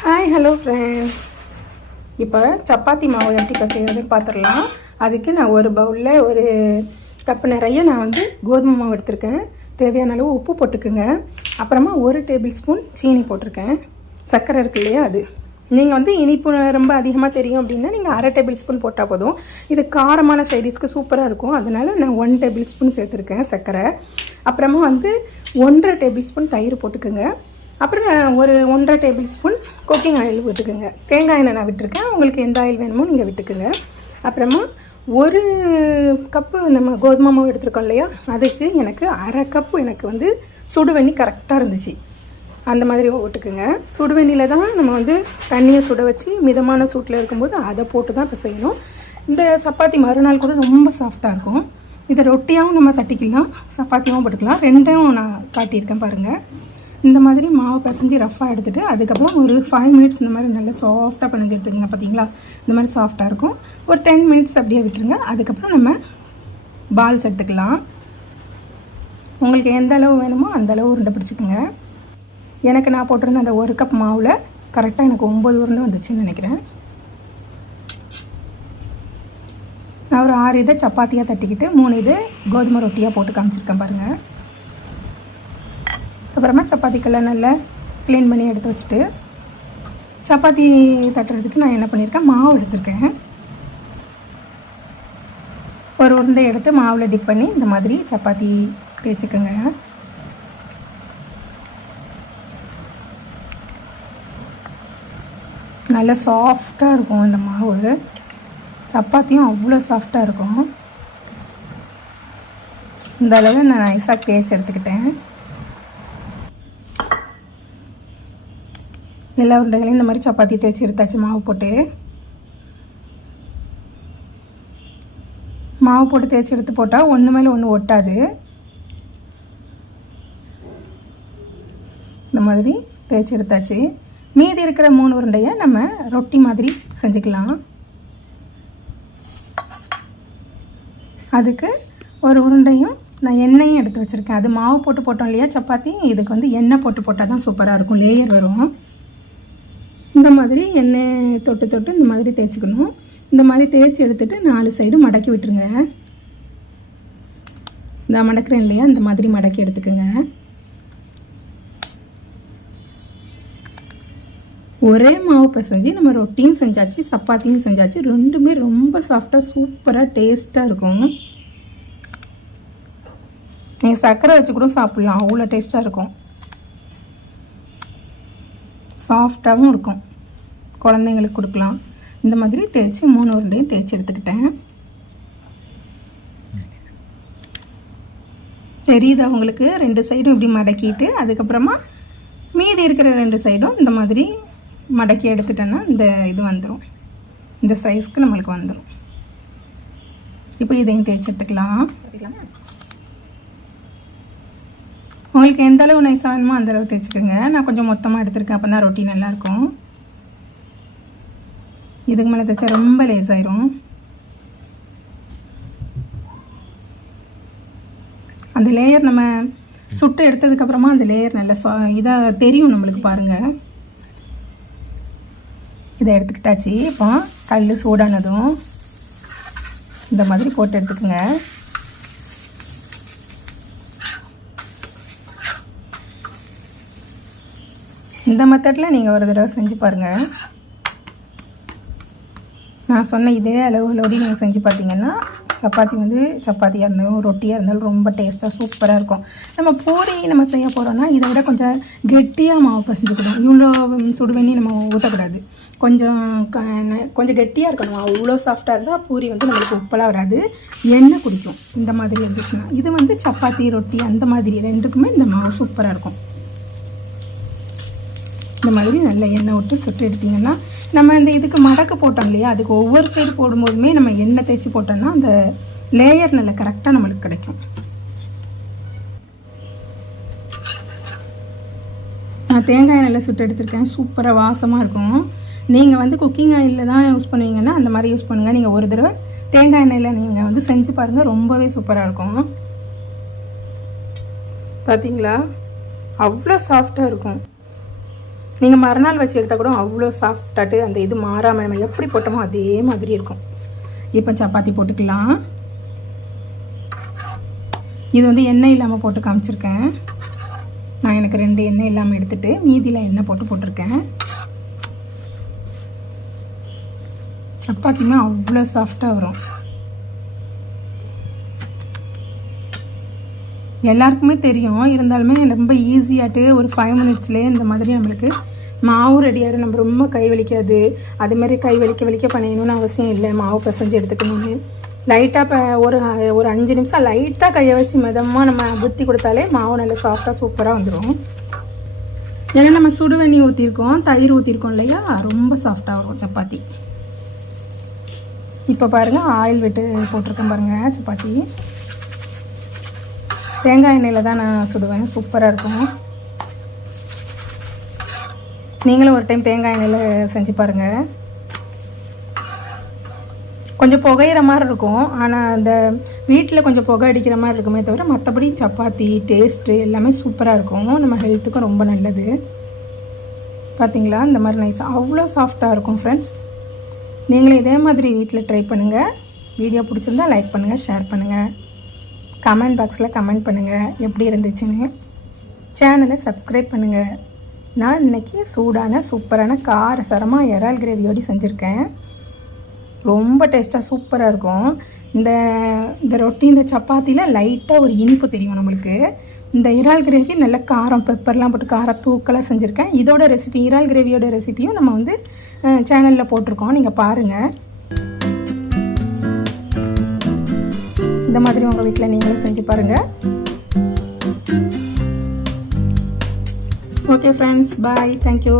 Hi hello friends இப்போ சப்பாத்தி மாவு எப்படி இப்போ பார்த்துடலாம் அதுக்கு நான் ஒரு பவுலில் ஒரு கப்பு நிறைய நான் வந்து கோதுமை மாவு எடுத்திருக்கேன். தேவையான அளவு உப்பு போட்டுக்குங்க. அப்புறமா ஒரு டேபிள் ஸ்பூன் சீனி போட்டிருக்கேன். சர்க்கரை இருக்கு இல்லையா அது. நீங்கள் வந்து இனிப்பு ரொம்ப அதிகமாக தெரியும் அப்படின்னா நீங்கள் அரை டேபிள் ஸ்பூன் போட்டால் போதும். இது காரமான சைடிஸ்க்கு சூப்பராக இருக்கும். அதனால் நான் ஒன் டேபிள் ஸ்பூன் சேர்த்துருக்கேன் சர்க்கரை. அப்புறமா வந்து ஒன்றரை டேபிள் ஸ்பூன் தயிர் போட்டுக்கோங்க. அப்புறம் ஒரு ஒன்றரை டேபிள் ஸ்பூன் குக்கிங் ஆயில் விட்டுக்குங்க. தேங்காய் எண்ணெய் நான் விட்டுருக்கேன். உங்களுக்கு எந்த ஆயில் வேணுமோ நீங்கள் விட்டுக்குங்க. அப்புறமா ஒரு கப்பு நம்ம கோதுமை மாவு எடுத்துருக்கோம் இல்லையா? அதுக்கு எனக்கு அரை கப்பு எனக்கு வந்து சுடுவண்ணி கரெக்டாக இருந்துச்சு. அந்த மாதிரி விட்டுக்குங்க சுடுவண்ணியில் தான் நம்ம வந்து தண்ணியை சுட வச்சு மிதமான சூட்டில் இருக்கும்போது அதை போட்டு தான் இப்போ செய்யணும் இந்த சப்பாத்தி மறுநாள் கூட ரொம்ப சாஃப்டாக இருக்கும். இதை ரொட்டியாகவும் நம்ம தட்டிக்கலாம் சப்பாத்தியாகவும் போட்டுக்கலாம். ரெண்டையும் நான் காட்டியிருக்கேன் பாருங்கள் இந்த மாதிரி மாவு பிசைஞ்சு ரஃப்பாக எடுத்துகிட்டு அதுக்கப்புறம் ஒரு ஃபைவ் மினிட்ஸ் இந்த மாதிரி நல்லா சாஃப்டாக பிணைஞ்சு எடுத்துக்கோங்க பார்த்தீங்களா இந்த மாதிரி சாஃப்டாக இருக்கும். ஒரு டென் மினிட்ஸ் அப்படியே விட்டுருங்க. அதுக்கப்புறம் நம்ம பால்ஸ் எடுத்துக்கலாம். உங்களுக்கு எந்த அளவு வேணுமோ அந்த அளவு உருண்டை பிடிச்சிக்கோங்க. எனக்கு நான் போட்டிருந்த அந்த ஒரு கப் மாவில் கரெக்டாக எனக்கு ஒம்பது உருண்டை வந்துச்சுன்னு நினைக்கிறேன். நான் ஒரு ஆறு இதை சப்பாத்தியாக தட்டிக்கிட்டு மூணு இது கோதுமை ரொட்டியாக போட்டு காமிச்சிருக்கேன் பாருங்கள் அப்புறமா சப்பாத்திக்கெல்லாம் நல்லா க்ளீன் பண்ணி எடுத்து வச்சுட்டு சப்பாத்தி தட்டுறதுக்கு நான் என்ன பண்ணியிருக்கேன்? மாவு எடுத்திருக்கேன். ஒரு உருண்டை எடுத்து மாவில் டிப் பண்ணி இந்த மாதிரி சப்பாத்தி தேய்ச்சிக்கோங்க. நல்லா சாஃப்டாக இருக்கும் இந்த மாவு. சப்பாத்தியும் அவ்வளோ சாஃப்டாக இருக்கும். இந்த அளவு நான் நைஸாக தேய்ச்சி எடுத்துக்கிட்டேன். எல்லா உருண்டைகளையும் இந்த மாதிரி சப்பாத்தி தேய்ச்சி எடுத்தாச்சு. மாவு போட்டு. மாவு போட்டு தேய்ச்சி எடுத்து போட்டால் ஒன்று மேலே ஒன்று ஒட்டாது. இந்த மாதிரி தேய்ச்சி எடுத்தாச்சு. மீதி இருக்கிற மூணு உருண்டையை நம்ம ரொட்டி மாதிரி செஞ்சுக்கலாம். அதுக்கு ஒரு உருண்டையும் நான் எண்ணெயும் எடுத்து வச்சுருக்கேன். அது மாவு போட்டு போட்டோம் இல்லையா? சப்பாத்தி. இதுக்கு வந்து எண்ணெய் போட்டு போட்டால் தான் சூப்பராக இருக்கும். லேயர் வரும். இந்த மாதிரி எண்ணெய் தொட்டு தொட்டு இந்த மாதிரி தேய்ச்சிக்கணும். இந்த மாதிரி தேய்ச்சி எடுத்துகிட்டு நாலு சைடு மடக்கி விட்டுருங்க. இந்த மடக்கிறேன் இல்லையா? இந்த மாதிரி மடக்கி எடுத்துக்கோங்க. ஒரே மாவு பிசைஞ்சு நம்ம ரொட்டியும் செஞ்சாச்சு சப்பாத்தியும் செஞ்சாச்சு. ரெண்டுமே ரொம்ப சாஃப்டாக சூப்பராக டேஸ்ட்டாக இருக்கும். நீங்கள் சர்க்கரை வச்சு கூட சாப்பிட்லாம். அவ்வளோ டேஸ்ட்டாக இருக்கும். சாஃப்டாகவும் இருக்கும். குழந்தைங்களுக்கு கொடுக்கலாம். இந்த மாதிரி தேய்ச்சி மூணு உருண்டையும் தேய்ச்சி எடுத்துக்கிட்டேன். தெரியுது அவங்களுக்கு ரெண்டு சைடும் இப்படி மடக்கிட்டு அதுக்கப்புறமா மீதி இருக்கிற ரெண்டு சைடும் இந்த மாதிரி மடக்கி எடுத்துட்டேன்னா இந்த இது வந்துடும் இந்த சைஸ்க்கு நம்மளுக்கு வந்துடும் இப்போ இதையும் தேய்ச்சி எடுத்துக்கலாம். உங்களுக்கு எந்த அளவு நைஸாக வேணுமோ அந்தளவு தேய்ச்சிக்கோங்க. நான் கொஞ்சம் மொத்தமாக எடுத்திருக்கேன் அப்போ தான் ரொட்டி நல்லாயிருக்கும் இதுக்கு மேலே தைச்சா ரொம்ப லேஸ் ஆயிரும். அந்த லேயர் நம்ம சுட்டு எடுத்ததுக்கப்புறமா அந்த லேயர் நல்ல இதாக தெரியும் நம்மளுக்கு பாருங்கள் இதை எடுத்துக்கிட்டாச்சு. இப்போ கல் சூடானதும் இந்த மாதிரி போட்டு எடுத்துக்கோங்க. இந்த மெத்தடில் நீங்கள் ஒரு தடவை செஞ்சு பாருங்கள் நான் சொன்ன இதே அளவுகளோடு நீங்கள் செஞ்சு பார்த்தீங்கன்னா சப்பாத்தி வந்து சப்பாத்தியாக இருந்தாலும் ரொட்டியாக இருந்தாலும் ரொம்ப டேஸ்ட்டாக சூப்பராக இருக்கும். நம்ம பூரி நம்ம செய்ய போகிறோன்னா இதை விட கொஞ்சம் கெட்டியாக மாவு பசஞ்சுக்கணும் இவ்வளோ சுடுவண்ணி நம்ம ஊற்றக்கூடாது கொஞ்சம் கொஞ்சம் கெட்டியாக இருக்கணும். அவ்வளோ சாஃப்டாக இருந்தால் பூரி வந்து நம்மளுக்கு உப்பெல்லாம் வராது. எண்ணெய் குடிக்கும். இந்த மாதிரி இருந்துச்சுன்னா. இது வந்து சப்பாத்தி ரொட்டி அந்த மாதிரி ரெண்டுக்குமே இந்த மாவு சூப்பராக இருக்கும். இந்த மாதிரி நல்ல எண்ணெய் விட்டு சுட்டு எடுத்திங்கன்னா நம்ம இந்த இதுக்கு மடக்கு போட்டோம் இல்லையா? அதுக்கு ஒவ்வொரு சைடு போடும்போதுமே நம்ம எண்ணெய் தேய்ச்சி போட்டோம்னா அந்த லேயர் நல்ல கரெக்டாக நம்மளுக்கு கிடைக்கும். நான் தேங்காய் எண்ணெயில் சுட்டு எடுத்திருக்கேன். சூப்பராக வாசமாக இருக்கும். நீங்கள் வந்து குக்கிங் ஆயிலில் தான் யூஸ் பண்ணுவீங்கன்னா அந்த மாதிரி யூஸ் பண்ணுங்கள் நீங்கள் ஒரு தடவை தேங்காய் எண்ணெயில் நீங்கள் வந்து செஞ்சு பாருங்கள் ரொம்பவே சூப்பராக இருக்கும். பார்த்தீங்களா அவ்வளோ சாஃப்டாக இருக்கும். நீங்கள் மறுநாள் வச்சு எடுத்தால் கூட அவ்வளோ சாஃப்டாட்டு அந்த இது மாறாமல் நம்ம எப்படி போட்டோமோ அதே மாதிரி இருக்கும். இப்போ சப்பாத்தி போட்டுக்கலாம். இது வந்து எண்ணெய் இல்லாமல் போட்டு காமிச்சிருக்கேன். நான் எனக்கு ரெண்டு எண்ணெய் இல்லாமல் எடுத்துகிட்டு மீதியில் எண்ணெய் போட்டு போட்டிருக்கேன். சப்பாத்தியுமே அவ்வளோ சாஃப்டாக வரும். எல்லாருக்குமே தெரியும். இருந்தாலுமே ரொம்ப ஈஸியாட்டு ஒரு ஃபைவ் மினிட்ஸ்லேயே இந்த மாதிரி நம்மளுக்கு மாவும் ரெடியாகிடும் நம்ம ரொம்ப கை வலிக்காது. அதுமாதிரி கை வலிக்க வலிக்க பண்ணிடணும்னு அவசியம் இல்லை. மாவு பிசைஞ்சு எடுத்துக்கணும்னு. லைட்டாக இப்போ ஒரு ஒரு அஞ்சு நிமிஷம் லைட்டாக கையை வச்சு மிதமாக நம்ம புத்தி கொடுத்தாலே மாவு நல்லா சாஃப்டாக சூப்பராக வந்துடும் ஏன்னா நம்ம சுடுவண்ணி ஊற்றிருக்கோம் தயிர் ஊற்றிருக்கோம் இல்லையா? ரொம்ப சாஃப்டாக வரும் சப்பாத்தி. இப்போ பாருங்கள் ஆயில் விட்டு போட்டிருக்கேன் பாருங்கள் சப்பாத்தி. தேங்காய் எண்ணெயில் தான் நான் சுடுவேன். சூப்பராக இருக்கும். நீங்களும் ஒரு டைம் தேங்காய் எண்ணெயில் செஞ்சு பாருங்கள் கொஞ்சம் புகையிற மாதிரி இருக்கும். ஆனால் அந்த வீட்டில் கொஞ்சம் புகை அடிக்கிற மாதிரி இருக்குமே தவிர மற்றபடி சப்பாத்தி டேஸ்ட்டு எல்லாமே சூப்பராக இருக்கும். நம்ம ஹெல்த்துக்கும் ரொம்ப நல்லது. பார்த்தீங்களா இந்த மாதிரி நைஸ் அவ்வளோ சாஃப்டாக இருக்கும் ஃப்ரெண்ட்ஸ் நீங்களும் இதே மாதிரி வீட்டில் ட்ரை பண்ணுங்கள் வீடியோ பிடிச்சிருந்தா லைக் பண்ணுங்கள் ஷேர் பண்ணுங்கள் கமெண்ட் பாக்ஸில் கமெண்ட் பண்ணுங்கள் எப்படி இருந்துச்சுன்னு. சேனலை சப்ஸ்கிரைப் பண்ணுங்கள் நான் இன்றைக்கி சூடான சூப்பரான காரசரமாக இறால் கிரேவியோடு செஞ்சுருக்கேன். ரொம்ப டேஸ்ட்டாக சூப்பராக இருக்கும். இந்த இந்த ரொட்டி இந்த சப்பாத்தியில் லைட்டாக ஒரு இனிப்பு தெரியும் நம்மளுக்கு. இந்த இறால் கிரேவி நல்ல காரம் பெப்பர்லாம் போட்டு காரம் தூக்கலாக செஞ்சுருக்கேன். இதோட ரெசிபி இறால் கிரேவியோட ரெசிபியும் நம்ம வந்து சேனலில் போட்டிருக்கோம். நீங்கள் பாருங்கள் இந்த மாதிரி உங்கள் வீட்டில் நீங்களும் செஞ்சு பாருங்கள் ஓகே ஃப்ரெண்ட்ஸ் பாய் தேங்க்யூ